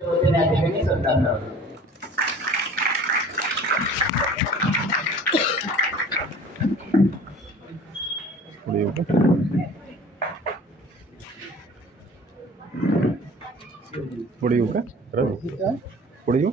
त्या ठिकाणी सत्कार करावा. पुढे येऊ का? पुढे येऊ?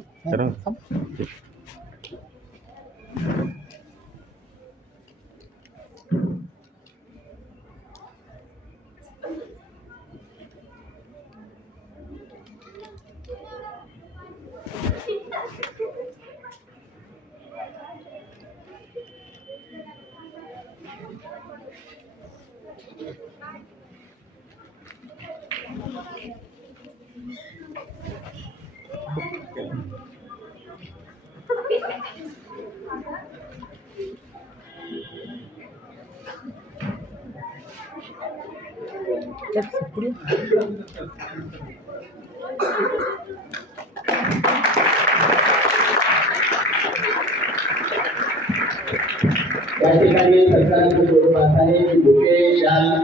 या ठिकाणी सरकारचे स्वरूपाने बुके शाल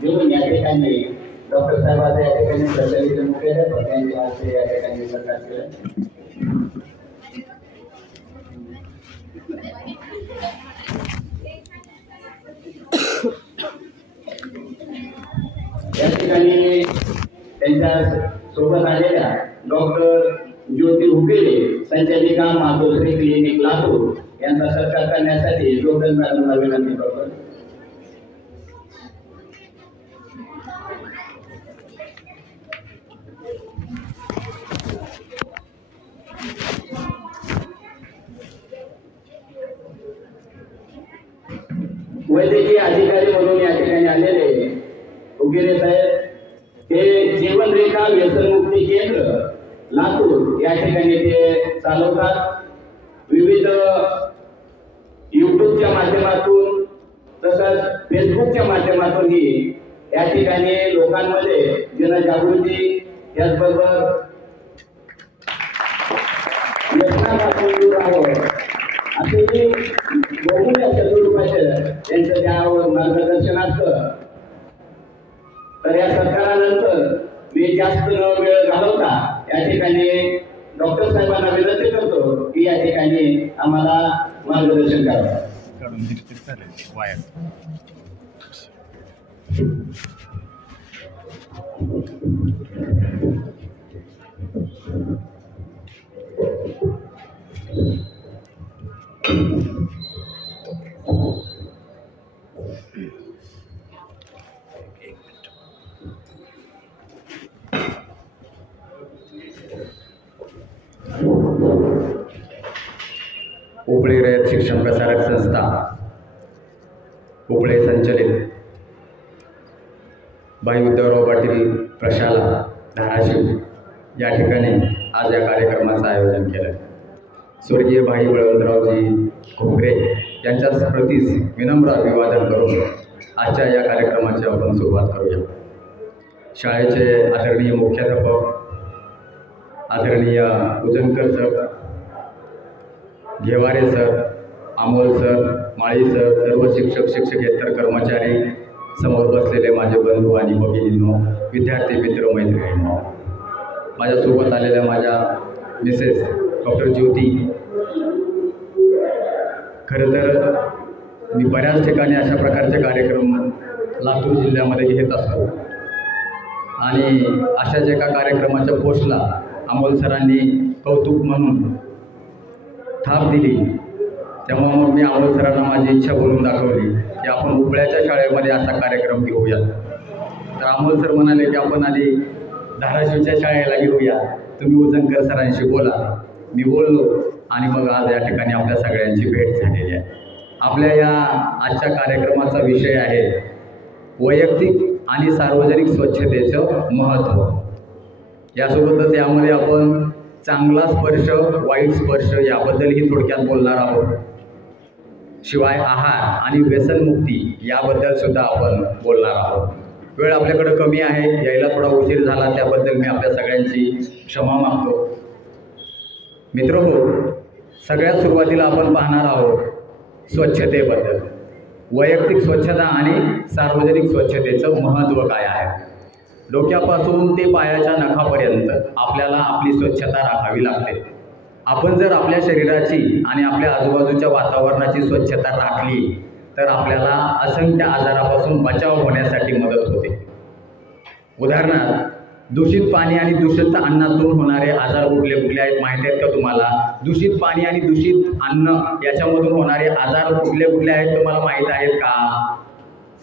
घेऊन या ठिकाणी डॉक्टर साहेबांचा या ठिकाणी सरकारी मुख्य त्यांच्या हस्ते या ठिकाणी सत्कार केला. या ठिकाणी त्यांच्या सोबत आलेल्या डॉक्टर ज्योती हुकेले संचालिका मातोश्री क्लिनिक लातूर यांचा सत्कार करण्यासाठी जोगन मॅडमला विनंती करतो. वैद्यकीय अधिकारी म्हणून या ठिकाणी आलेले उगेरे साहेब हे जीवनरेखा व्यसनमुक्ती केंद्र लातूर या ठिकाणी ते चालवतात. विविध युट्यूबच्या माध्यमातून तसंच फेसबुकच्या माध्यमातूनही या ठिकाणी लोकांमध्ये जनजागृती त्याचबरोबर व्यसनापासून दूर राहावं असेही बहुमूल्य स्वरूपाचं त्यांचं त्यावर मार्गदर्शन असतं. तर या सत्कारानंतर मी जास्त न वेळ घालवता या ठिकाणी डॉक्टर साहेबांना विनंती करतो की या ठिकाणी आम्हाला मार्गदर्शन करावं. उपळे रयत शिक्षण प्रसारक संस्था उपळे संचलित भाई उद्धवराव पाटील प्रशाला धाराशिव या ठिकाणी आज या कार्यक्रमाचं आयोजन केलं. स्वर्गीय भाई बळवंतरावजी घोगरे यांच्या स्मृतीस विनम्र अभिवादन करून आजच्या या कार्यक्रमाची आपण सुरुवात करूया. शाळेचे आदरणीय मुख्याध्यापक आदरणीय Ujankar sir, Ghevare sir, Amol sir, Mali sir, सर्व शिक्षक शिक्षकेतर कर्मचारी, समोर बसलेले माझे बंधू आणि भगिनींनो, विद्यार्थी मित्र मैत्रिणींनो, माझ्यासोबत आलेल्या माझ्या मिसेस डॉक्टर ज्योती. खरं तर मी बऱ्याच ठिकाणी अशा प्रकारचे कार्यक्रम लातूर जिल्ह्यामध्ये घेत असतो आणि अशाच एका कार्यक्रमाच्या पोस्टला अमोल सरांनी कौतुक म्हणून थाप दिली. त्यामुळे मग मी अमोल सरांना माझी इच्छा बोलून दाखवली की आपण उपळ्याच्या शाळेमध्ये असा कार्यक्रम घेऊया. तर अमोल सर म्हणाले की आपण आधी धाराशिवच्या शाळेला घेऊया, तुम्ही उजनकर सरांशी बोला. मी बोललो आणि मग आज या ठिकाणी आपल्या सगळ्यांची भेट झालेली आहे. आपल्या या आजच्या कार्यक्रमाचा विषय आहे वैयक्तिक आणि सार्वजनिक स्वच्छतेचं महत्त्व. यासोबतच यामध्ये आपण चांगला स्पर्श वाईट स्पर्श याबद्दलही थोडक्यात बोलणार आहोत. शिवाय आहार आणि व्यसनमुक्ती याबद्दल सुद्धा आपण बोलणार आहोत. वेळ आपल्याकडे कमी आहे, यायला थोडा उशीर झाला त्याबद्दल मी आपल्या सगळ्यांची क्षमा मागतो. मित्रहो, सगळ्यात सुरुवातीला आपण पाहणार आहोत स्वच्छतेबद्दल. वैयक्तिक स्वच्छता आणि सार्वजनिक स्वच्छतेचं महत्त्व काय आहे. डोक्यापासून ते पायाच्या नखापर्यंत आपल्याला आपली स्वच्छता राखावी लागते. आपण जर आपल्या शरीराची आणि आपल्या आजूबाजूच्या वातावरणाची स्वच्छता राखली तर आपल्याला असंख्य आजारापासून बचाव होण्यासाठी मदत होते. उदाहरणार्थ, दूषित पाणी आणि दूषित अन्नातून होणारे आजार कुठले कुठले आहेत माहिती आहेत का तुम्हाला? दूषित पाणी आणि दूषित अन्न याच्यामधून होणारे आजार कुठले कुठले आहेत तुम्हाला माहीत आहेत का?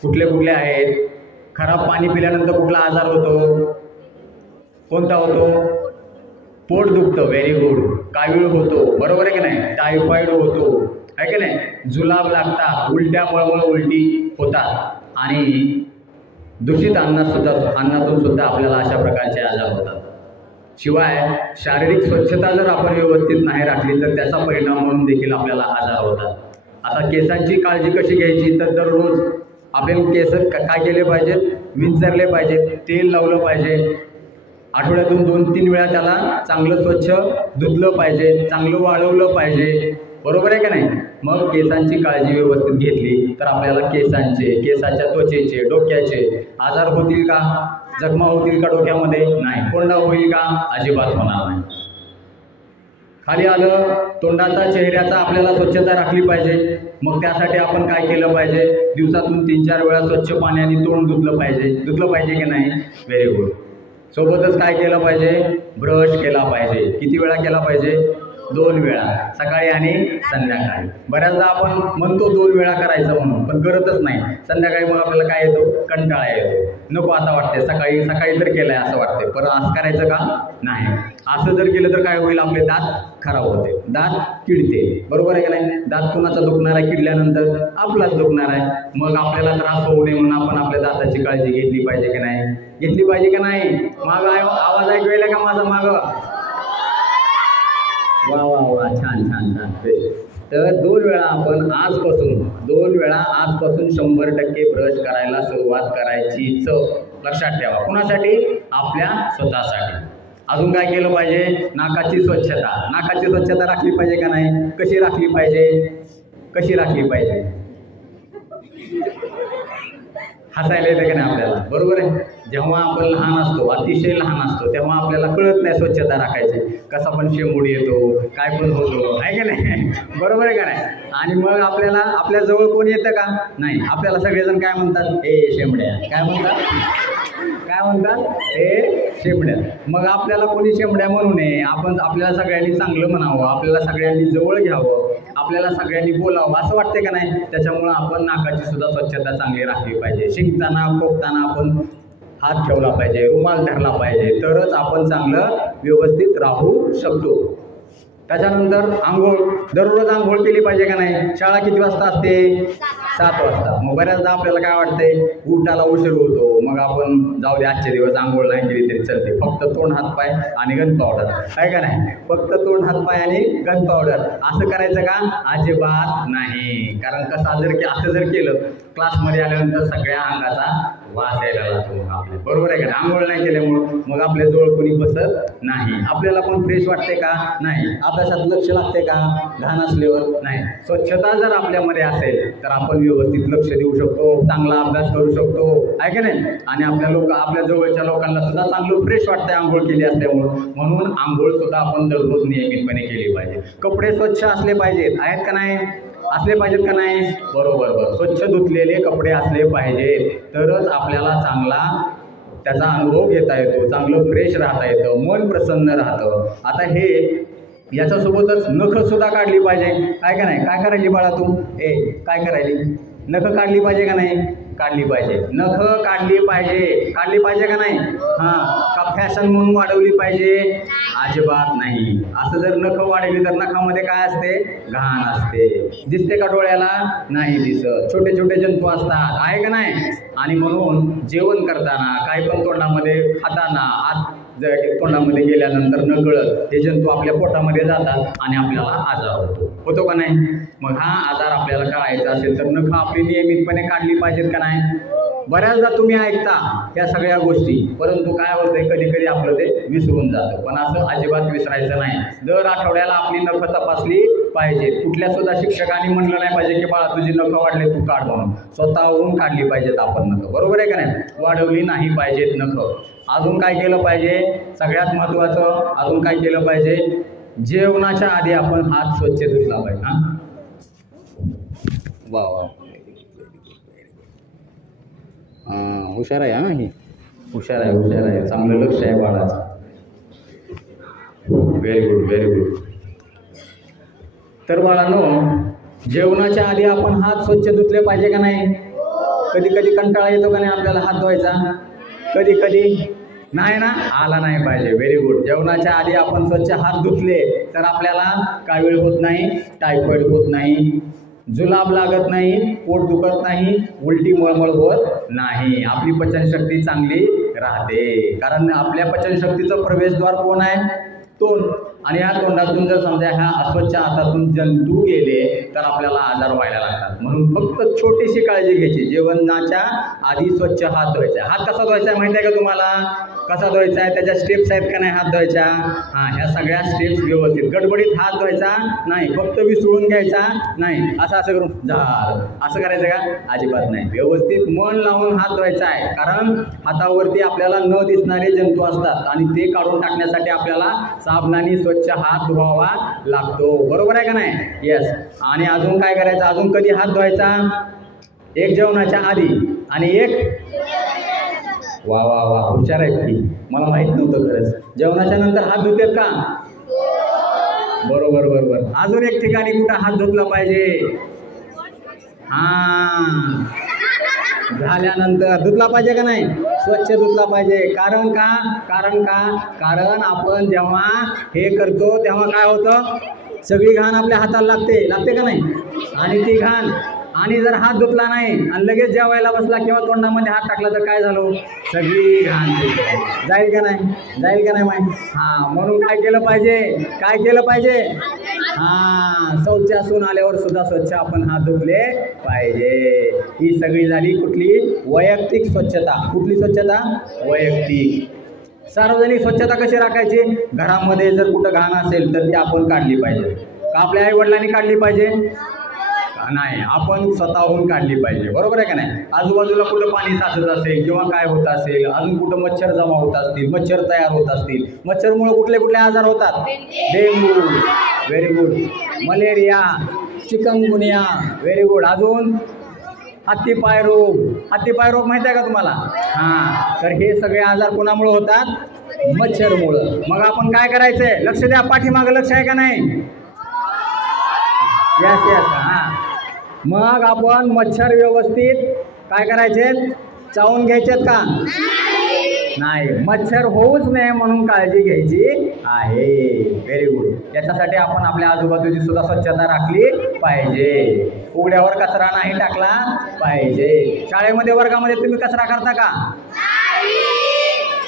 कुठले कुठले आहेत? खराब पाणी पिल्यानंतर कुठला आजार होतो? कोणता होतो? पोट दुखतं. Very good. कावीळ होतो, बरोबर आहे की नाही? टायफॉइड होतो, आहे की नाही? जुलाब लागतात, उलट्या मळमळ उलटी होतात आणि दूषित अन्नातून सुद्धा आपल्याला अशा प्रकारचे आजार होतात. शिवाय शारीरिक स्वच्छता जर आपण व्यवस्थित नाही राखली तर त्याचा परिणाम म्हणून देखील आपल्याला आजार होतात. आता केसांची काळजी कशी घ्यायची तर दररोज आपल्याला केस काय केले पाहिजेत? विंचरले पाहिजेत, तेल लावलं पाहिजे, आठवड्यातून 2-3 वेळा त्याला चांगलं स्वच्छ धुतलं पाहिजे, चांगलं वाळवलं पाहिजे, बरोबर आहे का नाही? मग केसांची काळजी व्यवस्थित घेतली तर आपल्याला केसाच्या त्वचेचे, डोक्याचे आजार होतील का? जखमा होतील का डोक्यामध्ये? नाही. कोंडा होईल का? अजिबात होणार नाही. खाली आलं, तोंडाचा, चेहऱ्याचा आपल्याला स्वच्छता राखली पाहिजे. मग त्यासाठी आपण काय केलं पाहिजे? दिवसातून 3-4 वेळा स्वच्छ पाण्याने तोंड धुतलं पाहिजे की नाही? Very good. सोबतच काय केलं पाहिजे? ब्रश केला पाहिजे. किती वेळा केला पाहिजे? 2 वेळा, सकाळी आणि संध्याकाळी. बऱ्याचदा आपण म्हणतो 2 वेळा करायचं म्हणून, पण करतच नाही. संध्याकाळी मग आपल्याला काय येतो? कंटाळा येतो, नको आता वाटते. सकाळी तर केलंय असं वाटते, पण असं करायचं का? नाही. असं जर केलं तर काय होईल? आपले दात खराब होते, दात किडते, बरोबर आहे का नाही? दात कुणाचा दुखणार आहे? किडल्यानंतर आपलाच दुखणार आहे. मग आपल्याला त्रास होऊ नये म्हणून आपण आपल्या दाताची काळजी घेतली पाहिजे की नाही? घेतली पाहिजे का नाही? आवाज ऐकू येईल का माझा? वा वा वा, छान छान छान. तर 2 वेळा आपण आजपासून 100% ब्रश करायला सुरुवात करायचीच. लक्षात ठेवा. कुणासाठी? आपल्या स्वतःसाठी. अजून काय केलं पाहिजे? नाकाची स्वच्छता राखली पाहिजे का नाही? कशी राखली पाहिजे? हसायला येतं की नाही आपल्याला? बरोबर आहे. जेव्हा आपण लहान असतो, अतिशय लहान असतो, तेव्हा आपल्याला कळत नाही स्वच्छता राखायची. कसा पण शेंबूड येतो, काय पण होतो, आहे का नाही? बरोबर आहे का नाही? आणि मग आपल्या जवळ कोण येतं का? नाही. आपल्याला सगळेजण काय म्हणतात? हे शेंबड्या. काय म्हणतात? हे शेंबड्या. मग आपल्याला कोणी शेंबड्या म्हणू नये. आपल्याला सगळ्यांनी चांगलं म्हणावं, आपल्याला सगळ्यांनी जवळ घ्यावं, आपल्याला सगळ्यांनी बोलावं, असं वाटते का नाही? त्याच्यामुळं आपण नाकाची सुद्धा स्वच्छता चांगली राखली पाहिजे. शिंकताना, खोकताना आपण हात ठेवला पाहिजे, रुमाल धरला पाहिजे, तरच आपण चांगलं व्यवस्थित राहू शकतो. त्याच्यानंतर आंघोळ, दररोज आंघोळ केली पाहिजे का नाही? शाळा किती वाजता असते? 7 वाजता. मग बऱ्याचदा आपल्याला काय वाटतंय? उठायला उशीर होतो, मग आपण जाऊ दे आजचे दिवस आंघोळ नाही केली तरी चालते, फक्त तोंड, हातपाय आणि गन पावडर, आहे का नाही? फक्त तोंड, हातपाय आणि गन पावडर. असं करायचं का? अजिबात नाही. कारण असं जर केलं, क्लासमध्ये आल्यानंतर सगळ्या अंगाचा वास यायला लागतो आपले, बरोबर आहे का? आंघोळ नाही केल्यामुळं मग आपल्याजवळ कोणी बसत नाही. आपल्याला पण फ्रेश वाटते का? नाही. अभ्यासात लक्ष लागते का? घाण असल्यावर? नाही. स्वच्छता जर आपल्यामध्ये असेल तर आपण व्यवस्थित लक्ष देऊ शकतो, चांगला अभ्यास करू शकतो, आहे का नाही? आणि आपल्या जवळच्या लोकांना सुद्धा चांगलं फ्रेश वाटतंय आंघोळ केली असल्यामुळं. म्हणून आंघोळ सुद्धा आपण दररोज नियमितपणे केली पाहिजे. कपडे स्वच्छ असले पाहिजेत, आहेत का नाही? असले पाहिजेत का नाही? बरोबर. स्वच्छ धुतलेले कपडे असले पाहिजेत, तरच आपल्याला चांगला त्याचा अनुभव घेता येतो, चांगलं फ्रेश राहता येतं, मन प्रसन्न राहतं. आता याच्यासोबतच नखं सुद्धा काढली पाहिजे, आहे का नाही? काय करायली बाळा तू? काय करायली? नखं काढली पाहिजे का नाही? काढली पाहिजे. नखं काढली पाहिजे का नाही? का फॅशन म्हणून वाढवली पाहिजे? अजिबात नाही. असं जर नखं वाढवली तर नखामध्ये काय असते? घाण असते. दिसते का डोळ्याला? नाही दिसत. छोटे छोटे जंतू असतात, आहे का नाही? आणि म्हणून जेवण करताना, काय पण तोंडामध्ये खाताना, तोंडामध्ये गेल्यानंतर नकळत हे जंतू आपल्या पोटामध्ये जातात आणि आपल्याला आजार होतो का नाही? मग हा आजार आपल्याला कळायचा असेल तर नखं आपली नियमितपणे काढली पाहिजेत का नाही? बऱ्याचदा तुम्ही ऐकता या सगळ्या गोष्टी, परंतु काय होतंय, कधी कधी आपलं ते विसरून जातं. पण असं अजिबात विसरायचं नाही. दर आठवड्याला आपली नखं तपासली पाहिजे. कुठल्या सुद्धा शिक्षकांनी म्हणलं नाही पाहिजे की बाळा तुझी नखं वाढले तू काढ म्हणून. स्वतःहून काढली पाहिजेत आपण नखं. बरोबर आहे का नाही? वाढवली नाही पाहिजेत नखं. अजून काय केलं पाहिजे? सगळ्यात महत्त्वाचं अजून काय केलं पाहिजे? जेवणाच्या आधी आपण हात स्वच्छ धुतला पाहिजे. हां वा वा हुशार आहे. हां ही हुशार आहे. चांगलं लक्ष आहे बाळाचं. Very good very good. तर बाळांनो जेवणाच्या आधी आपण हात स्वच्छ धुतले पाहिजे का नाही? कधी कधी कंटाळा येतो का नाही आपल्याला हात धुवायचा? कधी कधी नाही ना? आला नाही पाहिजे. Very good. जेवणाच्या आधी आपण स्वच्छ हात धुतले तर आपल्याला कावीळ होत नाही, टायफॉइड होत नाही, जुलाब लागत नाही, पोट दुखत नाही, उलटी मळमळ होत नाही, आपली पचनशक्ती चांगली राहते. कारण आपल्या पचनशक्तीचं प्रवेशद्वार कोण आहे? तोंड. आणि ह्या तोंडातून जर समजा ह्या अस्वच्छ हातातून जंतू गेले तर आपल्याला आजार व्हायला लागतात. म्हणून फक्त छोटीशी काळजी घ्यायची. जेवणाच्या आधी स्वच्छ हात धुवायचा. हात कसा धुवायचा माहिती आहे का तुम्हाला? कसा धुवायचा आहे? त्याच्या स्टेप्स आहेत का नाही हात धुवायच्या? हां ह्या सगळ्या स्टेप्स व्यवस्थित. गडबडीत हात धुवायचा नाही, फक्त विसळून घ्यायचा नाही, असं करून झालं असं करायचं का? अजिबात नाही. व्यवस्थित मन लावून हात धुवायचा आहे. कारण हातावरती आपल्याला न दिसणारे जंतू असतात आणि ते काढून टाकण्यासाठी आपल्याला साबणाने स्वच्छ हात धुवावा लागतो. बरोबर आहे का नाही? येस. आणि अजून काय करायचं? अजून कधी हात धुवायचा? एक जेवणाच्या आधी आणि एक वा वा वा हुशार आहे की. मला माहित नव्हतं खरंच. जेवणाच्या नंतर हात धुतेत का? बरोबर बरोबर. अजून एक ठिकाणी कुठं हात धुतला पाहिजे? हां झाल्यानंतर धुतला पाहिजे का नाही? स्वच्छ धुतला पाहिजे. कारण कारण आपण जेव्हा हे करतो तेव्हा काय होतं? सगळी घाण आपल्या हाताला लागते का नाही? आणि ती घाण आणि जर हात धुतला नाही आणि लगेच जेवायला बसला किंवा तोंडामध्ये हात टाकला तर काय झालं? सगळी घाण जाईल का नाही माहिती? हां म्हणून काय केलं पाहिजे? हां शौचासून आल्यावर सुद्धा स्वच्छ आपण हात धुतले पाहिजे. ही सगळी झाली कुठली? वैयक्तिक स्वच्छता. कुठली स्वच्छता? वैयक्तिक. सार्वजनिक स्वच्छता कशी राखायची? घरामध्ये जर कुठं घाण असेल तर ती आपण काढली पाहिजे का? आपल्या आई वडिलांनी काढली पाहिजे? नाही, आपण स्वतःहून काढली पाहिजे. बरोबर आहे का नाही? आजूबाजूला कुठं पाणी साचत असेल किंवा काय होत असेल, अजून कुठं मच्छर जमा होत असतील, मच्छर तयार होत असतील, मच्छरमुळे कुठले आजार होतात? Dengue. Very good. Malaria, chikungunya. Very good. अजून हत्तीपाय रोग माहिती आहे का तुम्हाला? हां तर हे सगळे आजार कोणामुळे होतात? मच्छरमुळं. मग आपण काय करायचंय? लक्ष द्या. पाठीमागं लक्ष आहे का नाही? यस. हां मग आपण मच्छर व्यवस्थित काय करायचे? चावून घ्यायचेत का? नाही. मच्छर होऊच नये म्हणून काळजी घ्यायची आहे. Very good. याच्यासाठी आपण आपल्या आजूबाजूची सुद्धा स्वच्छता राखली पाहिजे. उघड्यावर कचरा नाही टाकला पाहिजे. शाळेमध्ये वर्गामध्ये तुम्ही कचरा करता का?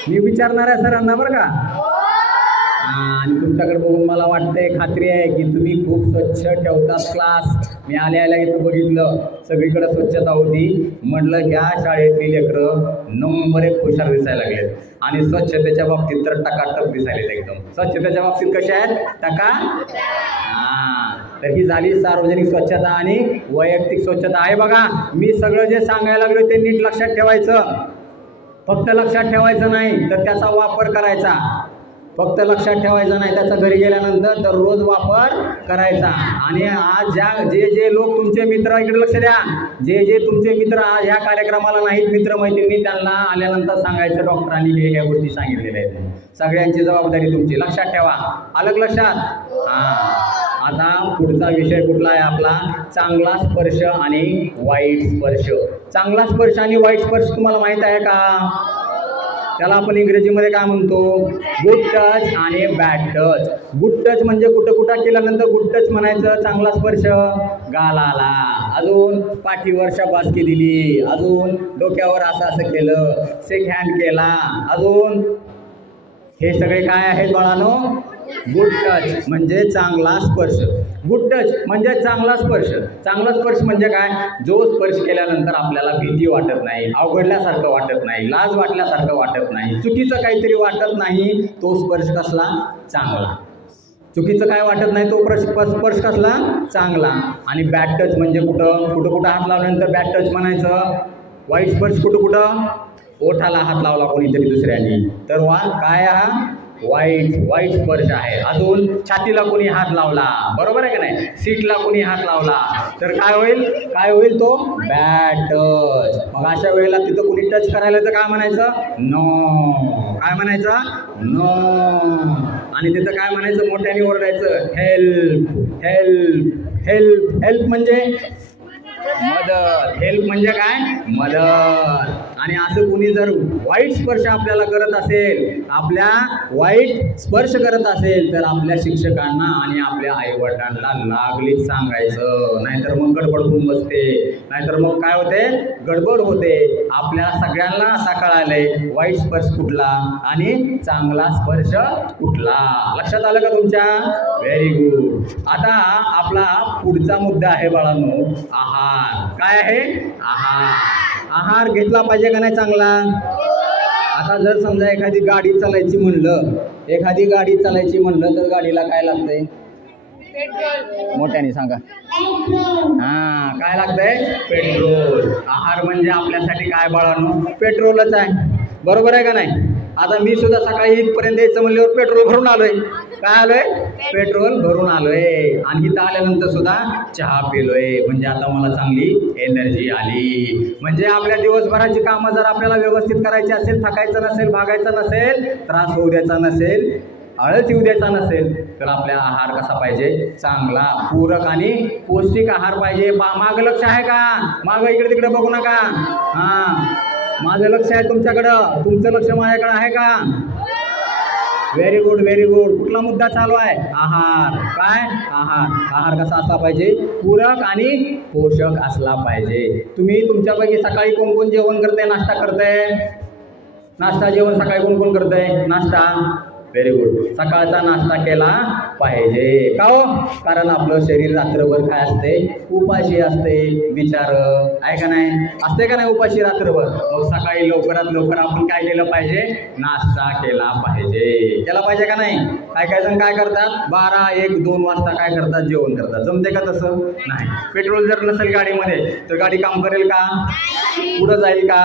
मी विचारणार आहे सरांना बरं का. आणि तुमच्याकडे बघून मला वाटतंय, खात्री आहे की तुम्ही खूप स्वच्छ ठेवतात क्लास. मी आल्या इथं बघितलं सगळीकडे स्वच्छता होती. म्हटलं ह्या शाळेतली लेकरं नंबर एक हुशार दिसायला लागलेत आणि स्वच्छतेच्या बाबतीत तर टकाटक दिसायलेत एकदम. स्वच्छतेच्या बाबतीत कशा आहेत? तर ही झाली सार्वजनिक स्वच्छता आणि वैयक्तिक स्वच्छता. आहे बघा, मी सगळं जे सांगायला लागलो ते नीट लक्षात ठेवायचं. फक्त लक्षात ठेवायचं नाही तर त्याचा वापर करायचा. फक्त लक्षात ठेवायचं नाही, त्याचा घरी गेल्यानंतर दररोज वापर करायचा. आणि आज जे लोक तुमचे मित्र, इकडे लक्ष द्या, जे तुमचे मित्र आज ह्या कार्यक्रमाला नाहीत, मित्रमैत्रिणी, त्यांना आल्यानंतर सांगायचं डॉक्टरांनी ह्या गोष्टी सांगितलेल्या आहेत. सगळ्यांची जबाबदारी तुमची. लक्षात ठेवा. आलं लक्षात? हां. आता पुढचा विषय कुठला आहे आपला? चांगला स्पर्श आणि वाईट स्पर्श. चांगला स्पर्श आणि वाईट स्पर्श तुम्हाला माहीत आहे का? त्याला आपण इंग्रजीमध्ये काय म्हणतो? गुड टच आणि बॅड टच. गुड टच म्हणजे कुठं केल्यानंतर गुड टच म्हणायचं. चांगला स्पर्श गालाला, अजून पाठीवर शाबासकी दिली, अजून डोक्यावर असं केलं, शेक हँड केला, अजून हे सगळे काय आहेत बाळांनो? गुड टच म्हणजे चांगला स्पर्श. गुड टच म्हणजे चांगला स्पर्श. चांगला स्पर्श म्हणजे काय? जो स्पर्श केल्यानंतर आपल्याला भीती वाटत नाही, अवघडल्यासारखं वाटत नाही, लाज वाटल्यासारखं वाटत नाही, चुकीचं काहीतरी वाटत नाही, तो स्पर्श कसला? चांगला. चुकीचं काय वाटत नाही, तो स्पर्श कसला चांगला. आणि बॅड टच म्हणजे कुठं हात लावल्यानंतर बॅड टच म्हणायचं. वाईट स्पर्श कुठं ओठाला हात लावला कोणीतरी दुसऱ्याने तर काय हा वाईट स्पर्श आहे. अजून छातीला कोणी हात लावला, बरोबर आहे का नाही, सीटला कोणी हात लावला तर काय होईल तो बॅड टच. मग अशा वेळेला तिथं कोणी टच करायला तर काय म्हणायचं नो. काय म्हणायचं नो. आणि तिथं काय म्हणायचं मोठ्याने ओरडायचं हेल्प हेल्प हेल्प. हेल्प म्हणजे मदत. हेल्प म्हणजे काय मदत. आणि असं कोणी जर वाईट स्पर्श आपल्याला करत असेल, आपल्या वाईट स्पर्श करत असेल तर आपल्या शिक्षकांना आणि आपल्या आईवडिलांना लागलीच सांगायचं. नाहीतर मग गडबड होऊन बसते. नाहीतर मग काय होते गडबड होते. आपल्या सगळ्यांना असा कळालंय वाईट स्पर्श कुठला आणि चांगला स्पर्श कुठला. लक्षात आलं का तुमच्या? Very good. आता आपला पुढचा मुद्दा आहे बाळांनो आहार. काय आहे आहार. आहार घेतला पाहिजे का नाही चांगला. आता जर समजा एखादी गाडी चालायची म्हणलं तर गाडीला काय लागतंय मोठ्याने सांगा. काय लागतंय पेट्रोल. आहार म्हणजे आपल्यासाठी काय बाळांनो पेट्रोलच आहे, बरोबर आहे का नाही. आता मी सुद्धा सकाळी इथपर्यंत यायचं म्हणल्यावर पेट्रोल भरून आलोय. काय आलोय पेट्रोल भरून आलोय. आणि इथं आल्यानंतर सुद्धा चहा पिलोय. म्हणजे आता मला चांगली एनर्जी आली. म्हणजे आपल्या दिवसभराची कामं जर आपल्याला व्यवस्थित करायची असेल, थकायचं नसेल, भागायचं नसेल, त्रास होऊ द्यायचा नसेल, आळस येऊ द्यायचा नसेल तर आपल्या आहार कसा पाहिजे चांगला पूरक आणि पौष्टिक आहार पाहिजे. मागं लक्ष आहे का? मागं इकडे तिकडे बघू नका. माझं लक्ष आहे तुमच्याकडं, तुमचं लक्ष माझ्याकडे आहे का? Very good very good. कुठला मुद्दा चालू आहे? आहार. काय आहार. आहार कसा असला पाहिजे पूरक आणि पोषक असला पाहिजे. तुम्ही तुमच्यापैकी सकाळी कोण कोण जेवण करते नाश्ता करते? नाश्ता जेवण सकाळी कोण कोण करते नाश्ता? Very good. सकाळचा नाश्ता केला पाहिजे का हो? कारण आपलं शरीर रात्रभर काय असते उपाशी असते. विचार आहे का नाही? असते का नाही उपाशी रात्रभर. मग सकाळी लवकरात लवकर आपण काय केलं पाहिजे नाश्ता केला पाहिजे. केला पाहिजे का नाही? काय जण काय करतात 12, 1, 2 वाजता काय करतात जेवण करतात. जमते का तसं? नाही. पेट्रोल जर नसेल गाडीमध्ये तर गाडी काम करेल का? पुढं जाईल का?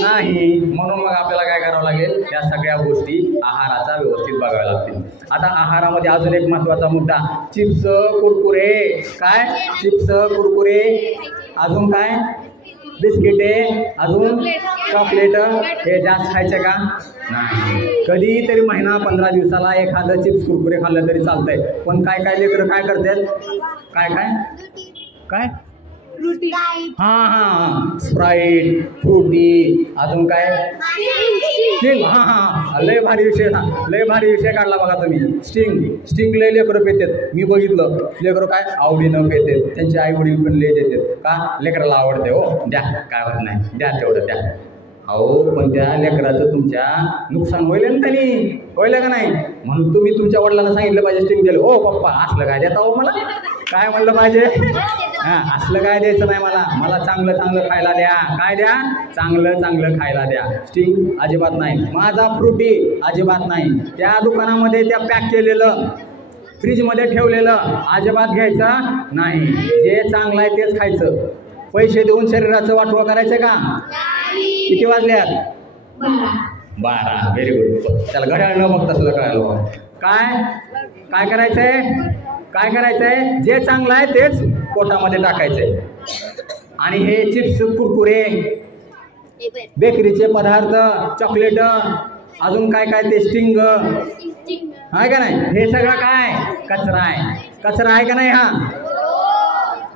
नाही. म्हणून मग आपल्याला काय करावं लागेल या सगळ्या गोष्टी आहाराचा व्यवस्थित बघाव्या लागतील. आता आहारामध्ये अजून एक महत्त्वाचा मुद्दा चिप्स कुरकुरे. काय चिप्स कुरकुरे, अजून काय बिस्किटे, अजून चॉकलेट हे जास्त खायचे का? नाही. कधीतरी महिना 15 दिवसाला एखादं चिप्स कुरकुरे खाल्लं तरी चालतंय. पण काय लेकरं काय करतात काय स्प्राईट फ्रुटी अजून काय स्टिंग. लय भारी विषय काढला बघा तुम्ही. स्टिंग लय लेकरं पेतात. मी बघितलं लेकरं काय आवडीनं पेतात. त्यांचे आई वडील पण लय देतात का लेकराला आवडते. हो द्या काय होत नाही, द्या तेवढं द्या. अहो पण त्या लेकराचं तुमच्या नुकसान होईल ना त्यांनी, होईल का नाही. म्हणून तुम्ही तुमच्या वडिलांना सांगितलं पाहिजे स्टिंग दिलं. हो पप्पा असलं काय देता हो मला, काय म्हणलं पाहिजे असलं काय द्यायचं नाही मला चांगलं खायला द्या. काय द्या चांगलं खायला द्या. स्टिंग अजिबात नाही. माझा फ्रुटी अजिबात नाही. त्या दुकानामध्ये त्या पॅक केलेलं फ्रीजमध्ये ठेवलेलं अजिबात घ्यायचं नाही. जे चांगलं आहे तेच खायचं. पैसे देऊन शरीराचं वाटोळं करायचं का? किती वाजल्यात? 12. Very good. त्याला घड्याळ न बघता सुद्धा कळालं. काय करायचंय जे चांगलं आहे तेच पोटामध्ये टाकायचंय. आणि हे चिप्स कुरकुरे बेकरीचे पदार्थ चॉकलेट अजून काय ते स्टिंग आहे का नाही, हे सगळं काय कचरा आहे का नाही.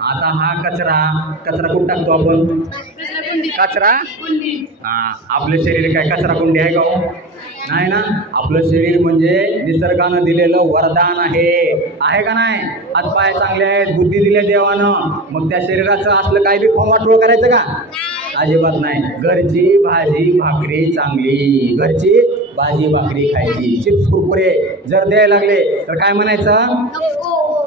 आता हा कचरा कुठं टाकतो आपण? कचरा. आपलं शरीर काय कचरा कुंडी आहे का? नाही ना. आपलं शरीर म्हणजे निसर्गानं दिलेलं वरदान आहे का नाही. हातपाय चांगले आहेत, बुद्धी दिली देवानं. मग त्या शरीराचं असलं काही बी खोमाटोळ करायचं का? अजिबात नाही. घरची भाजी भाकरी चांगली, घरची भाजी भाकरी खायची. चिप्स कुरकुरे जर द्यायला लागले तर काय म्हणायचं?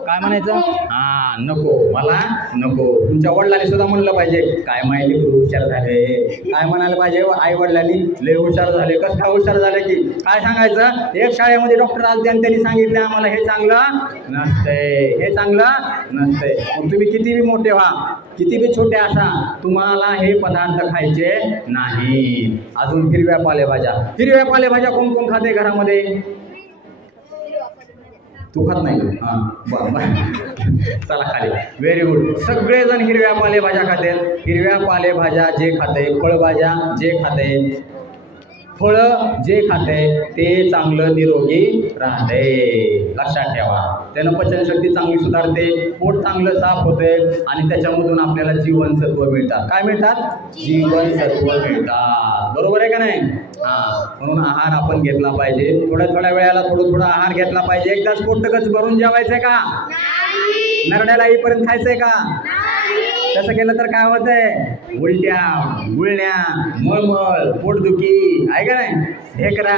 काय म्हणायचं? हा, नको, मला नको. तुमच्या वडिलांनी सुद्धा म्हणलं पाहिजे, काय माहिती खूप हुशार झाले. काय म्हणायला पाहिजे? आई वडिलांनी लय हुशार झाले. कसं काय हुशार झाले की काय सांगायचं? एक शाळेमध्ये डॉक्टर आले आणि त्यांनी सांगितलं आम्हाला हे चांगलं नसतंय, हे चांगलं नसतंय. मग तुम्ही किती बी मोठे व्हा, किती बी छोटे असा, तुम्हाला हे पदार्थ खायचे नाही. अजून हिरव्या पालेभाज्या. हिरव्या पालेभाज्या कोण कोण खाते घरामध्ये? तू खात नाही? हां, बरं, चला खाली. Very good. सगळेजण हिरव्या पालेभाज्या खाते. हिरव्या पालेभाज्या जे खाते, फळभाज्या जे खाते, फळं जे खाते ते चांगलं निरोगी राहते. लक्षात ठेवा. त्यानं पचनशक्ती चांगली सुधारते, पोट चांगलं साफ होते आणि त्याच्यामधून आपल्याला जीवनसत्व मिळतात. काय मिळतात? जीवनसत्व मिळतात. बरोबर आहे का नाही? हां, म्हणून आहार आपण घेतला पाहिजे. थोड्या थोड्या वेळाला थोडा आहार घेतला पाहिजे. एकदाच पोटगच भरून जेवायचंय का? नरड्याला येईपर्यंत खायचंय का? तसं केलं तर काय होतंय? उलट्या, गुळण्या, मळमळ, पोटदुखी आहे का नाही, ढेकरा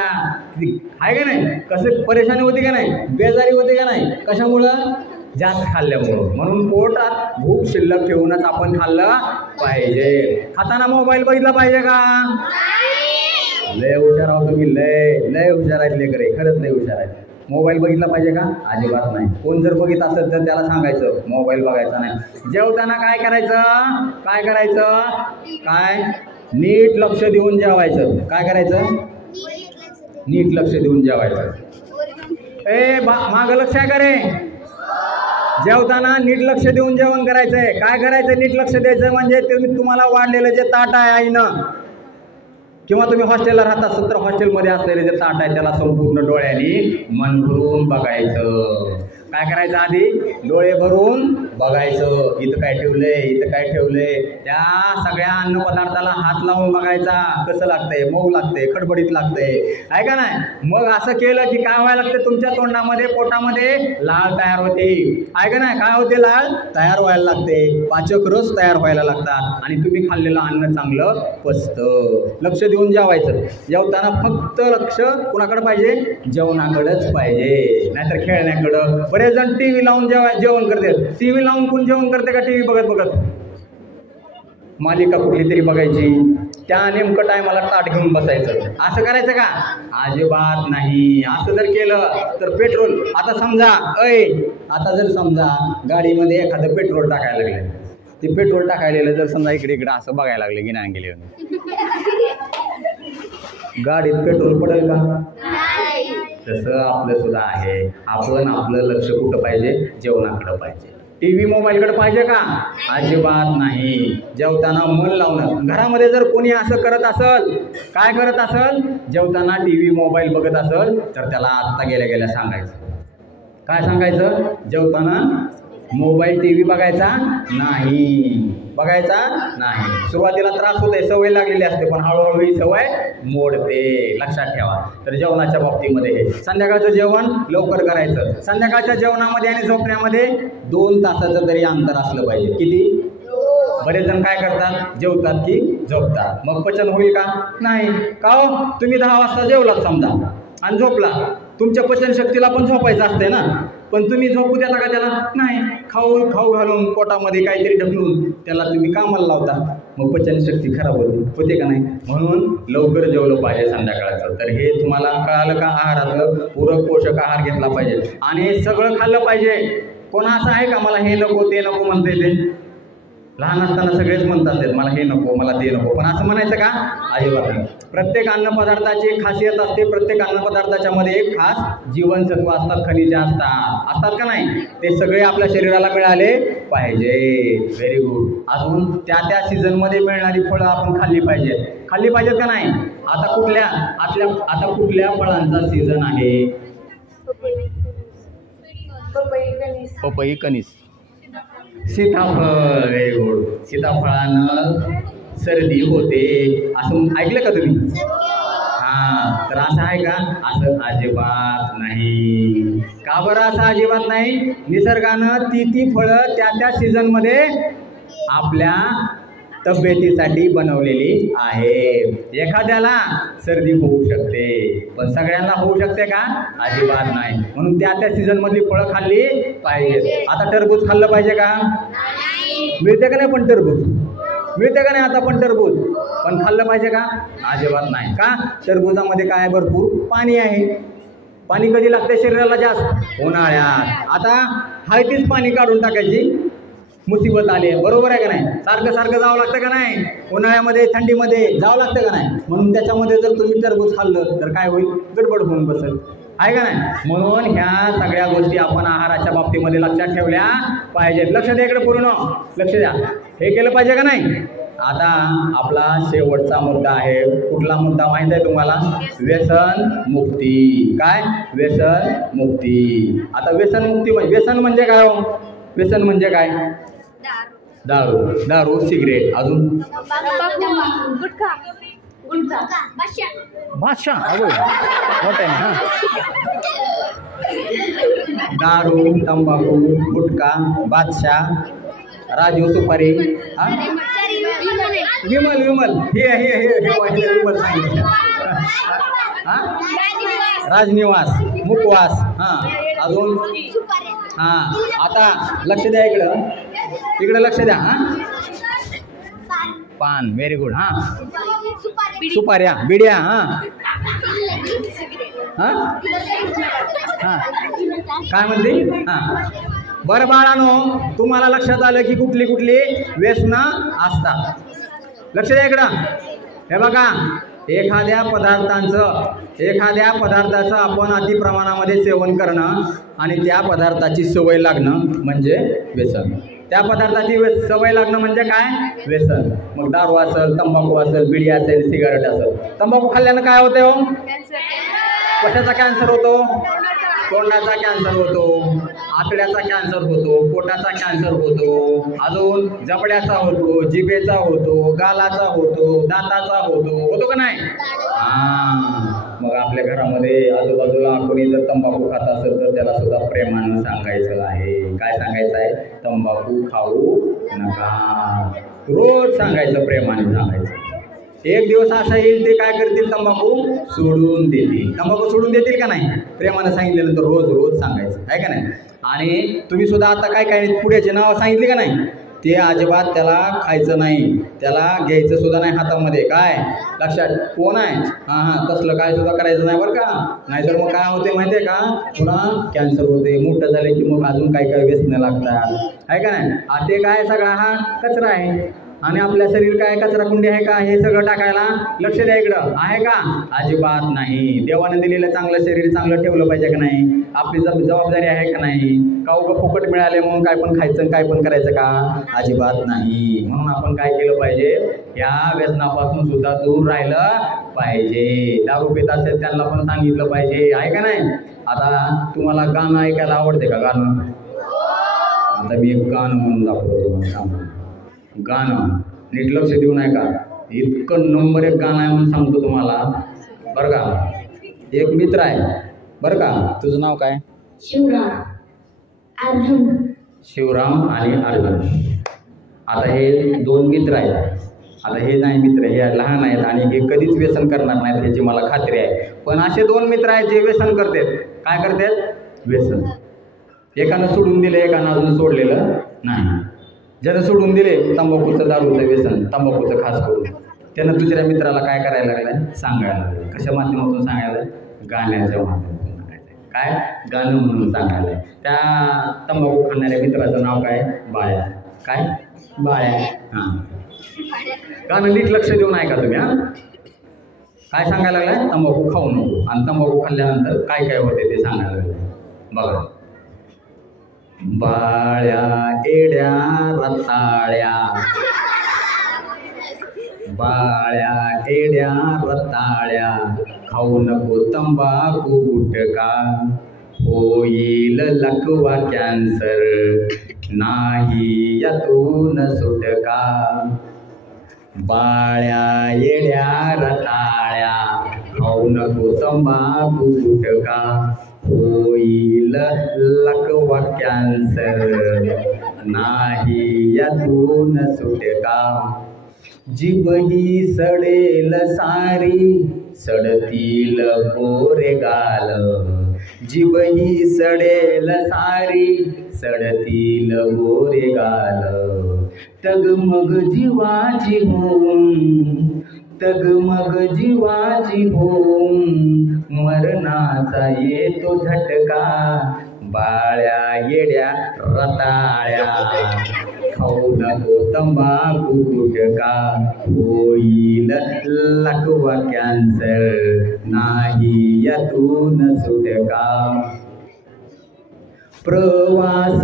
आहे का नाही, कसं परेशानी होती का नाही, बेजारी होती का नाही? कशामुळं? जास्त खाल्ल्यामुळं. म्हणून पोटात भूक शिल्लक ठेवूनच आपण खाल्लं पाहिजे. खाताना मोबाईल बघितला पाहिजे का? लय हुशार आहोत तुम्ही, लय हुशार आहेत लेकरे, खरंच लय हुशार आहेत. मोबाईल बघितला पाहिजे का? अजिबात नाही. कोण जर बघित असेल तर त्याला सांगायचं मोबाईल बघायचा नाही. जेवताना काय करायचं? काय करायचं? काय? नीट लक्ष देऊन जेवायचं. काय करायचं? नीट लक्ष देऊन जेवायचं. मागं लक्ष आहे का रे? जेवताना नीट लक्ष देऊन जेवण करायचंय. काय करायचं? नीट लक्ष द्यायचं म्हणजे तुम्हाला वाढलेलं जे ताट आहे आईनं, किंवा तुम्ही हॉस्टेलला राहता, 17 हॉस्टेलमध्ये असलेले जे ताट आहे त्याला संपूर्ण डोळ्यांनी मन भरून बघायचं. काय करायचं? आधी डोळे भरून बघायचं. इथं काय ठेवलंय, इथं काय ठेवलंय. त्या सगळ्या अन्नपदार्थाला हात लावून बघायचा. कसं लागतंय? मऊ लागतंय, खडबडीत लागतंय, आहे का नाही? मग असं केलं की काय व्हायला लागतं? तुमच्या तोंडामध्ये, पोटामध्ये लाळ तयार होते, आहे का नाही? काय होते? लाळ तयार व्हायला लागते. पाचक रस तयार व्हायला लागतात आणि तुम्ही खाल्लेलं अन्न चांगलं पचतं. लक्ष देऊन जेवायचं. जेवताना फक्त लक्ष कुणाकडे पाहिजे? जेवणाकडेच पाहिजे, नाहीतर खेळण्याकडं. बरेच जण टीव्ही लावून जेवण करते. टीव्ही लावून कोण जेवण करते का? टीव्ही बघत बघत मालिका कुठली तरी बघायची, त्या नेमकं टायमाला ताट घेऊन बसायचं. असं करायचं का? अजिबात नाही. असं जर केलं तर पेट्रोल, आता समजा आता जर समजा गाडीमध्ये एखादं पेट्रोल टाकायला लागलं, ते पेट्रोल टाकायला जर समजा इकडे असं बघायला लागले की नाही गेले, गाडीत पेट्रोल पडेल का? तसं आपलं सुद्धा आहे. आपण आपलं लक्ष कुठं पाहिजे? जेवणाकडं पाहिजे. टीव्ही मोबाईलकडे पाहिजे का? अजिबात नाही. जेवताना मन लावणं. घरामध्ये जर कोणी असं करत असेल, काय करत असेल, जेवताना टीव्ही मोबाईल बघत असेल तर त्याला आत्ता गेल्या सांगायचं. काय सांगायचं? जेवताना मोबाईल टीव्ही बघायचा नाही, बघायचा नाही. सुरुवातीला त्रास होते, सवय लागलेली असते, पण हळूहळू ही सवय मोडते. लक्षात ठेवा. तर जेवणाच्या बाबतीमध्ये हे संध्याकाळचं जेवण लवकर करायचं. संध्याकाळच्या जेवणामध्ये आणि झोपण्यामध्ये 2 तासाचं तरी अंतर असलं पाहिजे. किती? बरेच जण काय करतात? जेवतात की झोपतात. मग पचन होईल का? नाही. का हो? तुम्ही 10 वाजता जेवलात समजा आणि झोपला, तुमच्या पचनशक्तीला पण झोपायचं असते ना, पण तुम्ही झोपू देता का त्याला? नाही. खाऊ घालून पोटामध्ये काहीतरी ढकलून त्याला तुम्ही कामाला लावता, मग पचनशक्ती खराब होते का नाही? म्हणून लवकर जेवलं पाहिजे संध्याकाळचं. तर हे तुम्हाला कळालं का? आहाराचं पूरक पोषक आहार घेतला पाहिजे आणि सगळं खाल्लं पाहिजे. कोण असं आहे का मला हे नको ते नको म्हणते? ते लहान असताना सगळेच म्हणत असतात मला हे नको, मला ते नको, पण असं म्हणायचं का? अजिबात नाही. प्रत्येक अन्नपदार्थाची एक खासियत असते. प्रत्येक अन्नपदार्थाच्या मध्ये एक खास जीवनसत्व असतात, खनिजे असतात का नाही? ते सगळे आपल्या शरीराला मिळाले पाहिजे. Very good. अजून त्या सीझनमध्ये मिळणारी फळं आपण खाल्ली पाहिजेत का नाही? आता कुठल्या फळांचा सीझन आहे? पपई, कणीस, सीताफळ. Very good. सीताफळानं सर्दी होते असं ऐकलं का तुम्ही? हां. तर असं आहे का? असं अजिबात नाही. का बरं असं अजिबात नाही? निसर्गानं ती फळं त्या सीझनमध्ये आपल्या तब्येतीसाठी बनवलेली आहे. एखाद्याला सर्दी होऊ शकते, पण सगळ्यांना होऊ शकते का? अजिबात नाही. म्हणून त्या सीझनमधली फळं खाल्ली पाहिजेत. आता टरबूज खाल्लं पाहिजे का? मिळते का नाही? पण टरबूज मिळते का नाही आता? पण टरबूज पण खाल्लं पाहिजे का? अजिबात नाही. का? टरबुजामध्ये काय? भरपूर पाणी आहे. पाणी कधी लागते शरीराला जास्त? उन्हाळ्यात. आता हाय तीच पाणी काढून टाकायची मुसीबत आली, बरोबर आहे का नाही? सारखं सारखं जावं लागतं का नाही? उन्हाळ्यामध्ये थंडीमध्ये जावं लागतं का नाही? म्हणून त्याच्यामध्ये जर तुम्ही टरबूज खाल्लं तर काय होईल? गडबड होऊन बसेल, आहे का नाही? म्हणून ह्या सगळ्या गोष्टी आपण आहाराच्या बाबतीमध्ये लक्षात ठेवल्या पाहिजेत. लक्ष द्या इकडे, पूर्ण लक्ष द्या. हे केलं पाहिजे का नाही? आता आपला शेवटचा मुद्दा आहे. कुठला मुद्दा माहित आहे तुम्हाला? व्यसन मुक्ती. काय? व्यसन मुक्ती. आता व्यसन मुक्ती म्हणजे व्यसन म्हणजे काय हो? व्यसन म्हणजे काय? दारू, दारू, सिगरेट, अजून बादशाह. मोठं आहे ना. दारू, तंबाखू, गुटखा, बादशाह, राजू, सुपारी, विमल विमल हे विमल सांगितलं. राजनिवास, मुखवास, अजून आता लक्ष द्या इकडं, इकडं लक्ष द्या. पान, व्हेरी गुड. सुपाऱ्या, बिड्या, काय म्हणते? बरं बाळांनो, तुम्हाला लक्षात आलं की कुठली कुठली व्यसनं असतात. लक्ष द्या इकडं. हे बघा, एखाद्या पदार्थाचं आपण अति प्रमाणामध्ये सेवन करणं आणि त्या पदार्थाची सवय लागणं म्हणजे व्यसन. त्या पदार्थाची सवय लागणं म्हणजे काय? व्यसन. मग दारू असेल, तंबाखू असेल, बिडी असेल, सिगारेट असेल. तंबाखू खाल्ल्यानं काय होते हो? कशाचा कॅन्सर होतो? तोंडाचा कॅन्सर होतो, आतड्याचा कॅन्सर होतो, पोटाचा कॅन्सर होतो, अजून जबड्याचा होतो, जिभेचा होतो, गालाचा होतो, दाताचा होतो का नाही? मग आपल्या घरामध्ये आजूबाजूला कोणी जर तंबाखू खात असेल तर त्याला सुद्धा प्रेमानं सांगायचं आहे. काय सांगायचं आहे? तंबाखू खाऊ नका. रोज सांगायचं, प्रेमाने सांगायचं. एक दिवस असा येईल ते काय करतील? तंबाखू सोडून देतील. तंबाखू सोडून देतील का नाही? प्रेमानं सांगितल्यानंतर रोज रोज सांगायचं, आहे का नाही? आणि तुम्ही सुद्धा आता काय काय पुढ्याचे नाव सांगितले का नाही? ते अजिबात त्याला खायचं नाही, त्याला घ्यायचं सुद्धा नाही हातामध्ये. काय लक्षात? कोण आहे? तसलं काय सुद्धा करायचं नाही बरं का. नाहीतर मग काय होते माहिती आहे का? पुन्हा कॅन्सर होते. मोठं झाले की मग अजून काय काय व्यसनं लागतात, आहे का नाही? ते काय सगळा हा कचरा आहे. आणि आपल्या शरीर काय कचरा कुंडी आहे का? हे सगळं टाकायला लक्ष द्या इकडं, आहे का? अजिबात नाही. देवाने दिलेलं चांगलं शरीर चांगलं ठेवलं पाहिजे का नाही? आपली जबाबदारी आहे का नाही? का उगा फुकट मिळाले म्हणून काय पण खायचं काय पण करायचं का? अजिबात नाही. म्हणून आपण काय केलं पाहिजे? या व्यसनापासून सुद्धा दूर राहिलं पाहिजे. दारू पित असेल त्यांना पण सांगितलं पाहिजे, आहे का नाही? आता तुम्हाला गाणं ऐकायला आवडते का? गाणं आता मी एक गाणं म्हणून दाखवतो तुम्हाला. गाणं नीट लक्ष देऊन ऐका. इतकं नंबर एक गाणं आहे म्हणून सांगतो तुम्हाला बरं का. एक मित्र आहे बरं का. तुझं नाव काय? शिवराम, अर्जुन. शिवराम आणि अर्जुन. आता हे दोन मित्र आहेत. आता हे नाही मित्र, हे लहान आहेत आणि हे कधीच व्यसन करणार नाहीत ह्याची मला खात्री आहे. पण असे दोन मित्र आहेत जे व्यसन करतात. काय करतात? व्यसन. एकानं सोडून दिलं, एकानं अजून सोडलेलं नाही. ज्यानं सोडून दिले तंबाखूचं, दारूचं व्यसन, तंबाखूचं खास करून, त्यानं दुसऱ्या मित्राला काय करायला लागलं? सांगायला लागलं. कशा माध्यमातून सांगायला? गाण्याच्या माध्यमातून सांगायचं. काय? गाणं म्हणून सांगायला. त्या तंबाखू खाणाऱ्या मित्राचं नाव काय? बाळ्या. काय? बाळ्या. गाणं नीट लक्ष देऊन ऐका तुम्ही. काय सांगायला लागलाय? तंबाखू खाऊ नको. आणि तंबाखू खाल्ल्यानंतर काय काय होते ते सांगायला लागलं. बघा. बाळ्या एड्या रताळ्या, बाळ्या एड्या रताळ्या, खाऊ नको तंबाखू गुटखा, होईल लकवा कॅन्सर, नाही यातून सुटका. बाळ्या एड्या रताळ्या, खाऊ नको तंबाखू गुटखा, होईल लकवा कॅन्सर, नाही यातून सुटका. जीभ ही सडेल सारी सडतील गोरे गाल, जीभ ही सडेल सारी सडतील गोरे गाल, तगमग जीवाची होऊन तगमग जीवाची होऊन मरणाचा येतो झटका, बाळ्या येड्या रताळ्या खाऊ नको तंबाखू गुटखा, होईल लकवा कॅन्सर नाही यातून सुटका. प्रवास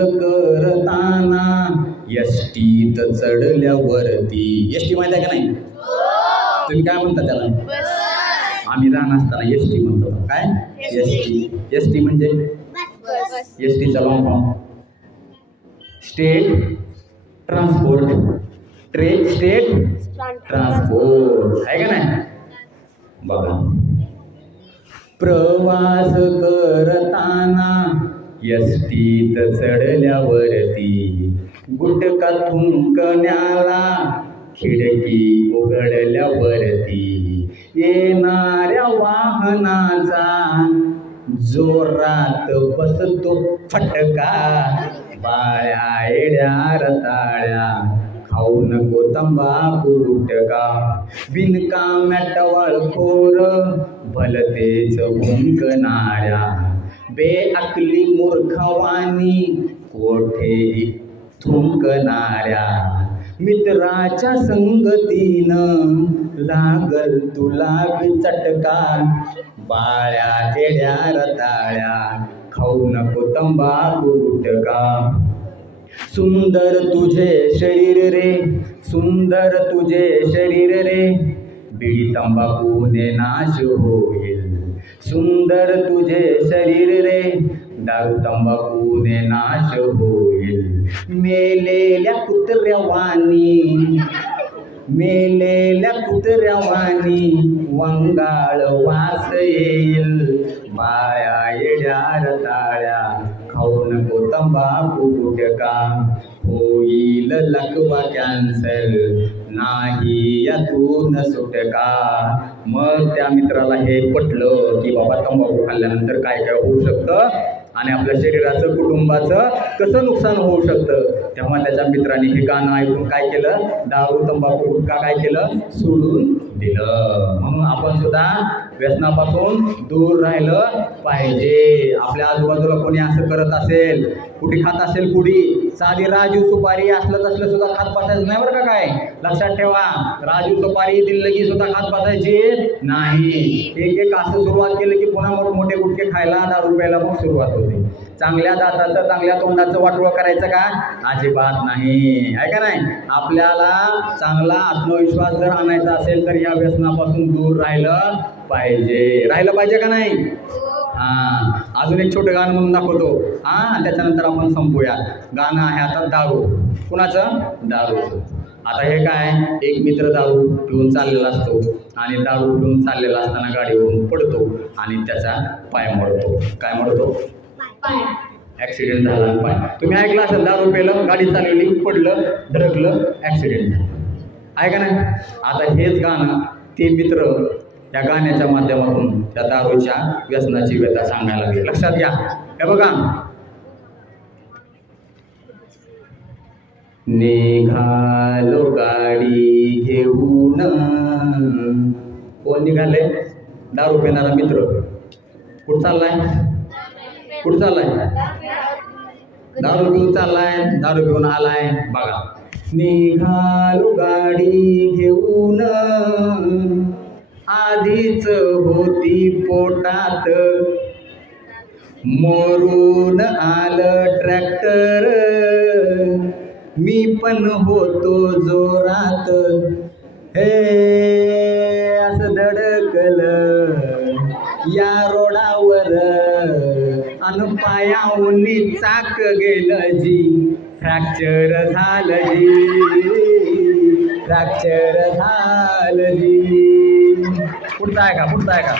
करताना एसटीत चढल्यावरती, एसटी माहिती आहे का नाही? तुम्ही काय म्हणता त्याला? आम्ही लहान असताना एसटी म्हणतो. काय एसटी? एसटी म्हणजे एसटीचा long form state transport, state transport आहे का नाही? बघा, प्रवास करताना एसटीत चढल्यावरती गुटखा थुंकण्याला खिडकी उघडल्यावरती येणाऱ्या वाहनाचा जोरात बसतो फटका, बाळ्या येड्या रताळ्या खाऊ नको तंबाखू गुटखा, बिनकाम्या टवाळखोर भलतेच भुंकणाऱ्या, बेअक्ली मूर्खवाणी कोठेही थुंकणाऱ्या, मित्राच्या संगतीनं लागल तुला चटका, बाळ्या येड्या रताळ्या खाऊ नको तंबाखू गुटखा. सुंदर तुझे शरीर रे, सुंदर तुझे शरीर रे, बिडी तंबाखूने नाश होईल, सुंदर तुझे शरीर रे, दारू तंबाखूने नाश होईल, मेलेल्या कुत्र्यावानी, मेलेल्या कुत्र्यावानी वंगाळ वास येईल, बाळ्या येड्या रताळ्या खाऊ नको तंबाखू गुटखा, होईल लकवा कॅन्सर नाही यातून सुटका. मग त्या मित्राला हे पटलं की बाबा तंबाखू खाल्ल्यानंतर काय काय होऊ शकतं आणि आपल्या शरीराचं कुटुंबाचं कसं नुकसान होऊ शकतं. तेव्हा त्याच्या मित्राने हे गाणं ऐकून काय केलं, दारू तंबाखू गुटखा काय केलं, सोडून दिलं. म्हणून आपण सुद्धा व्यसनापासून दूर राहिलं पाहिजे. आपल्या आजूबाजूला कोणी असं करत असेल, कुठे खात असेल, पुडी साधी राजू सुपारी असलं तसलं सुद्धा खात बसायचं नाही बरं का. काय लक्षात ठेवा, राजू सुपारी दिल्लगी सुद्धा खात बसायची नाही. एक असं सुरुवात केलं की पुन्हा मोठमोठे गुटखे खायला, दारू प्यायला मग सुरुवात होते. चांगल्या दाताचं चांगल्या तोंडाचं वाटोळं करायचं का? अजिबात नाही, आहे का नाही. आपल्याला चांगला आत्मविश्वास जर आणायचा असेल तर या व्यसनापासून दूर राहिलं पाहिजे का नाही. अजून एक छोटं गाणं म्हणून दाखवतो त्याच्यानंतर आपण संपूया. गाणं आहे आता दारू. कुणाचं? दारूचं. आता हे काय, एक मित्र दारू पिऊन चाललेला असतो आणि दारू पिऊन चाललेला असताना गाडीवरून पडतो आणि त्याचा पाय मोडतो. काय मोडतो? ॲक्सिडेंट झाला पाय. तुम्ही ऐकलं असेल, दारू पिलं, गाडी चालवली, पडलं, धडकलं, ॲक्सिडेंट आहे का नाही. आता हेच गाणं ते मित्र या गाण्याच्या माध्यमातून त्या दारूच्या व्यसनाची व्यथा सांगायला लागली. लक्षात घ्या. हे बघा, निघालो गाडी घेऊन. कोण निघाले? दारू पिणारा मित्र. कुठं चाललाय? दारू पिऊन चाललाय, दारू पिऊन आलाय. बघा, निघालो गाडी घेऊन, आधीच होती पोटात, मोरून आलं ट्रॅक्टर, मी पण होतो जोरात, हे असं धडकलं या रोडावर, अन पायाहून चाक गेलं जी, फ्रॅक्चर झालं जी. पुढचा आहे का?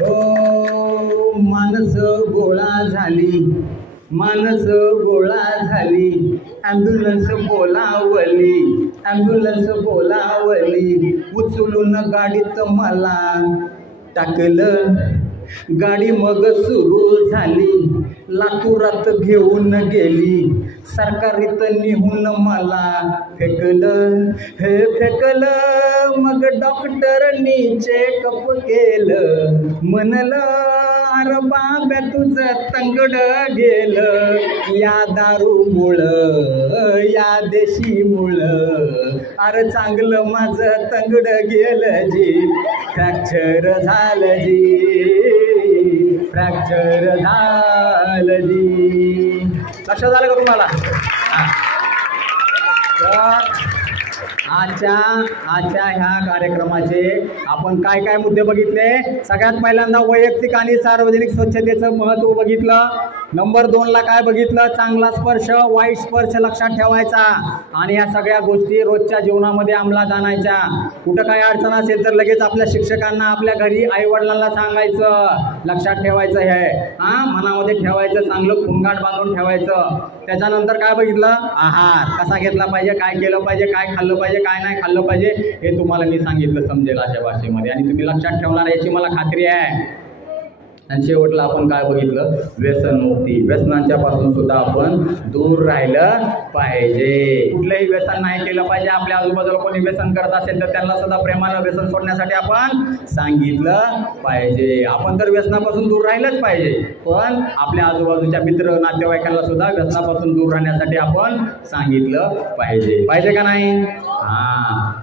हो, माणसं गोळा झाली, माणस गोळा झाली, ॲम्ब्युलन्स बोलावली, ॲम्ब्युलन्स बोलावली, उचलून गाडीत मला टाकलं, गाडी मग सुरू झाली, लातूरात घेऊन गेली, सरकारीत निहून मला फेकलं, हे फेकलं, मग डॉक्टरनी चेकअप केलं, म्हणलं अरे बाब्या तुझं तंगड गेलं, या दारूमुळं, या देशीमुळं, अरे चांगलं माझं तंगड गेलं जी, फ्रॅक्चर झालं जी, फ्रॅक्चर झालं जी. लक्षात झालं का तुम्हाला? आजच्या ह्या कार्यक्रमाचे आपण काय काय मुद्दे बघितले? सगळ्यात पहिल्यांदा वैयक्तिक आणि सार्वजनिक स्वच्छतेचं महत्त्व बघितलं. नंबर 2ला काय बघितलं? चांगला स्पर्श, वाईट स्पर्श लक्षात ठेवायचा आणि या सगळ्या गोष्टी रोजच्या जीवनामध्ये अंमलात आणायच्या. कुठं काय अडचण असेल तर लगेच आपल्या शिक्षकांना, आपल्या घरी आईवडिलांना सांगायचं. लक्षात ठेवायचं हे मनामध्ये ठेवायचं, चांगलं खुंगाट बांधून ठेवायचं. त्याच्यानंतर काय बघितलं? आहार कसा घेतला पाहिजे, काय केलं पाहिजे, काय खाल्लं पाहिजे, काय नाही खाल्लं पाहिजे, हे तुम्हाला मी सांगितलं समजेल अशा भाषेमध्ये आणि तुम्ही लक्षात ठेवणार याची मला खात्री आहे. आणि शेवटला आपण काय बघितलं? व्यसनमुक्ती. व्यसनांच्या पासून सुद्धा आपण दूर राहिलं पाहिजे. कुठलंही व्यसन नाही केलं पाहिजे. आपल्या आजूबाजूला कोणी व्यसन करत असेल तर त्यांना सुद्धा प्रेमानं व्यसन सोडण्यासाठी आपण सांगितलं पाहिजे. आपण तर व्यसनापासून दूर राहिलंच पाहिजे, पण आपल्या आजूबाजूच्या मित्र नातेवाईकांना सुद्धा व्यसनापासून दूर राहण्यासाठी आपण सांगितलं पाहिजे. पाहिजे का नाही?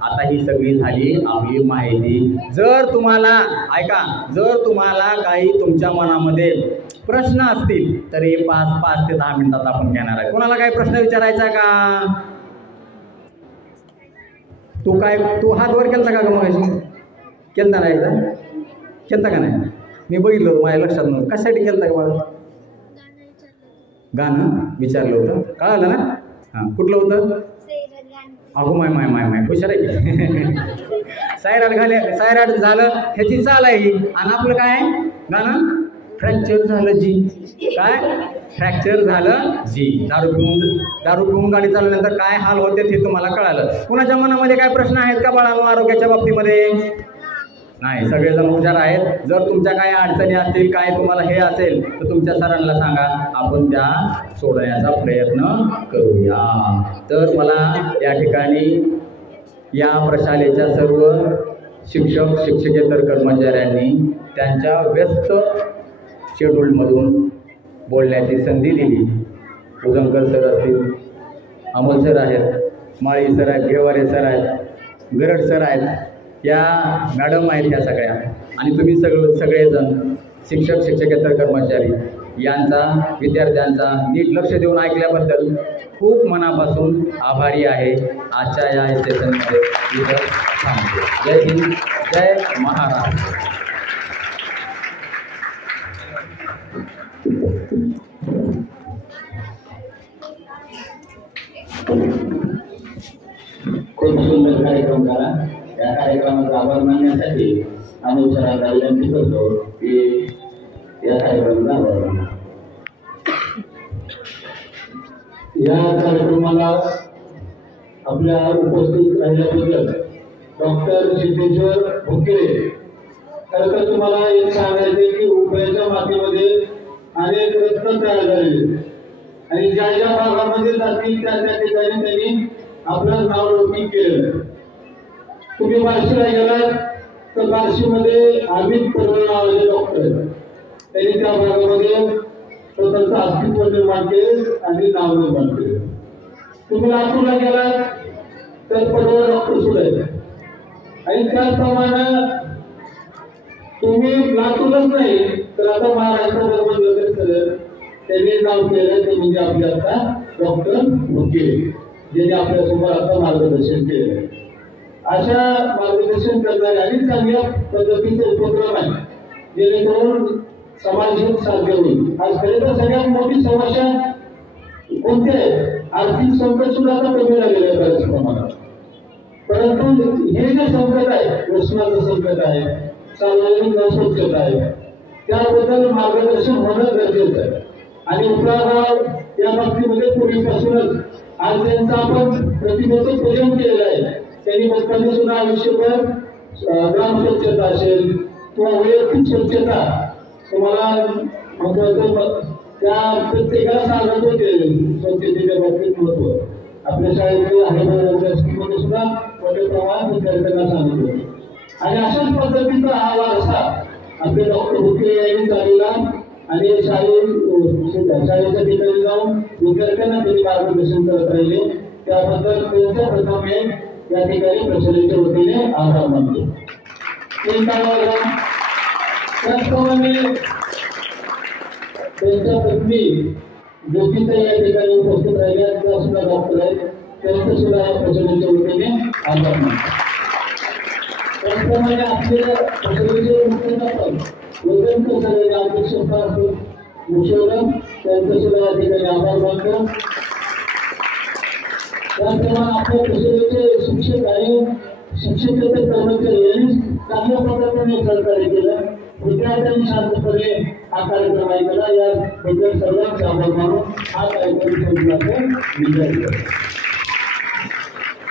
आता ही सगळी झाली आपली माहिती. जर तुम्हाला ऐका, जर तुम्हाला काही तुमच्या मनामध्ये प्रश्न असतील तर हे 5 ते 10 मिनिटात आपण घेणार आहे. कोणाला काही प्रश्न विचारायचा का? तू हात वर केलता का मगाशी? केलता ना एकदा? केलता का नाही? मी बघितलं होतं, माझ्या लक्षात नव्हतं. कशासाठी केलता का मला? गाणं विचारलं होतं, कळालं ना? कुठलं होतं? अगो माय माय माय माय हुशार आहे. सायराट झालं, ह्याची चाल आहे ही. आणि आपलं काय गाणं? फ्रॅक्चर झालं जी. काय? फ्रॅक्चर झालं जी. दारू पिऊन गाडी चालवल्यानंतर काय हाल होते ते तुम्हाला कळालं. कुणाच्या मनामध्ये काय प्रश्न आहेत का बाळांनो आरोग्याच्या बाबतीमध्ये? नाही, सगळेजण हुशार आहेत. जर तुमच्या काही अडचणी असतील, काय तुम्हाला हे असेल तर तुमच्या सरांना सांगा, आपण त्या सोडवण्याचा प्रयत्न करूया. तर मला या ठिकाणी या प्रशालेच्या सर्व शिक्षक शिक्षकेतर कर्मचाऱ्यांनी त्यांच्या व्यस्त शेड्यूलमधून बोलण्याची संधी दिली. उजमकर सर असतील, अमोल सर आहेत, माळी सर आहेत, घेवारे सर आहेत, गरड सर आहेत, या मॅडम आहेत ह्या सगळ्या, आणि तुम्ही सगळेजण शिक्षक शिक्षकेतर कर्मचारी यांचा, विद्यार्थ्यांचा नीट लक्ष देऊन ऐकल्याबद्दल खूप मनापासून आभारी आहे. आजच्या या सेशनमध्ये इथं थांबतो. जय हिंद, जय महाराष्ट्र. खूप सुंदर कार्यक्रम झाला. या कार्यक्रमाचा आभार मानण्यासाठी आम्ही सरांना विनंती करतो की या कार्यक्रमाचा आभार माना. या कार्यक्रमाला आपल्या उपस्थित राहिल्याबद्दल डॉक्टर सिद्धेश्वर भुके. खरं तर तुम्हाला एक सांगायचे की उभयच्या मातीमध्ये अनेक रत्न तयार झालेले आणि ज्या ज्या भागामध्ये जातील त्या त्या ठिकाणी त्यांनी आपलं नाव लौकिक केलेलं. तुम्ही बार्शीला गेलात तर बार्शीमध्ये अमित परवे नावाचे डॉक्टर, त्यांनी त्या भागामध्ये स्वतःचं अस्तित्व निर्माण केले आणि नाव निर्माण केले. तुम्ही लातूरला गेलात तर परवा डॉक्टर सुद्धा आहेत आणि त्याचप्रमाणे तुम्ही लातूरच नाही तर आता महाराष्ट्रात म्हणलं तर त्यांनी नाव केलं ते म्हणजे आपले आता डॉक्टर भुके, ज्यांनी आपल्यासमोर आता मार्गदर्शन केलं. अशा मार्गदर्शन करणारे आणि चांगल्या पद्धतीचे उपक्रम आहे जेणेकरून समाजहित साध्य होईल. आज खरे तर सगळ्यात मोठी समस्या कोणती आहे? आर्थिक संकट सुद्धा आता कमी झालेलं आहे बऱ्याच प्रमाणात. परंतु हे जे संकट आहे, व्यसनाचं संकट आहे, सार्वजनिक अस्वच्छता आहे, त्याबद्दल मार्गदर्शन होणं गरजेचं आहे. आणि उपरागाव या बाबतीमध्ये पूर्वीपासूनच आज त्यांचं आपण प्रतिभेचं पूजन केलेलं आहे. त्यांनी बघताना सुद्धा आयुष्यभर ग्राम स्वच्छता असेल किंवा वैयक्तिक स्वच्छता तुम्हाला महत्वाचं त्या प्रत्येकाला सांगत होते स्वच्छतेच्या बाबतीत महत्व. आपल्या शाळेतले आहे सुद्धा मोठ्या प्रमाणात विद्यार्थ्यांना सांगत होते. आणि अशाच पद्धतीचा हा वारसा आपले डॉक्टर भुके यांनी चालवला आणि शाळेच्या ठिकाणी जाऊन विद्यार्थ्यांना त्यांनी मार्गदर्शन करत राहिले. त्याबद्दल त्यांच्या प्रथम या ठिकाणी प्रशालेच्या वतीने आभार मानतो. त्याचप्रमाणे त्यांच्या पत्नी ज्योतिता या ठिकाणी उपस्थित राहिल्या, त्या सुद्धा डॉक्टर आहेत, त्यांचं सुद्धा या प्रशालेच्या वतीने आभार मानतो. त्याचप्रमाणे आपल्या प्रशालेचे मुख्याध्यापक वजन कसं अध्यक्ष मुशोरम, त्यांचं सुद्धा या ठिकाणी आभार मानतो. त्याचप्रमाणे आपल्या प्रशालेचे शिक्षक आणि शिक्षकेतर कर्मचारी यांनी चांगल्या पद्धतीने सहकार्य केलं. विद्यार्थ्यांनी शांतपणे हा कार्यक्रम ऐकला. याबद्दल सर्वांचे आभार मानून हा कार्यक्रम विद्यार्थी